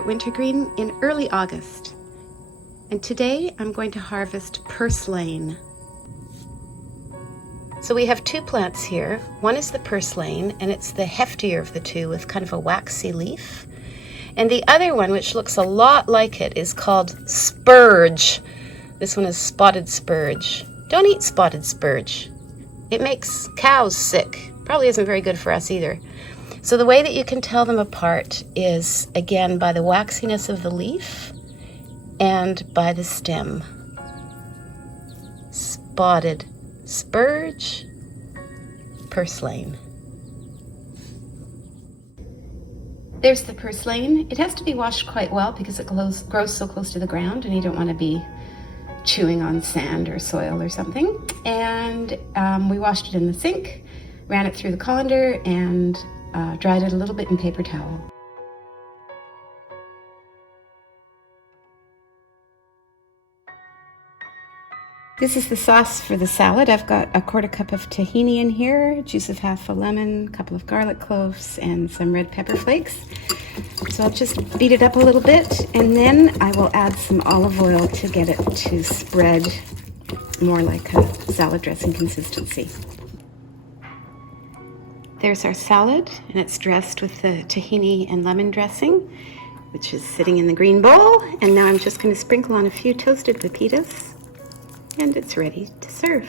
start wintergreen in early August. And today I'm going to harvest purslane. So we have two plants here. One is the purslane, and it's the heftier of the two with kind of a waxy leaf. And the other one, which looks a lot like it, is called spurge. This one is spotted spurge. Don't eat spotted spurge. It makes cows sick. Probably isn't very good for us either. So the way that you can tell them apart is, again, by the waxiness of the leaf and by the stem. Spotted spurge, purslane. There's the purslane. It has to be washed quite well because it grows so close to the ground and you don't want to be chewing on sand or soil or something. And we washed it in the sink, ran it through the colander, and dried it a little bit in paper towel. This is the sauce for the salad. I've got a quarter cup of tahini in here, juice of half a lemon, a couple of garlic cloves, and some red pepper flakes. So I'll just beat it up a little bit, and then I will add some olive oil to get it to spread more like a salad dressing consistency. There's our salad, and it's dressed with the tahini and lemon dressing, which is sitting in the green bowl. And now I'm just going to sprinkle on a few toasted pepitas, and it's ready to serve.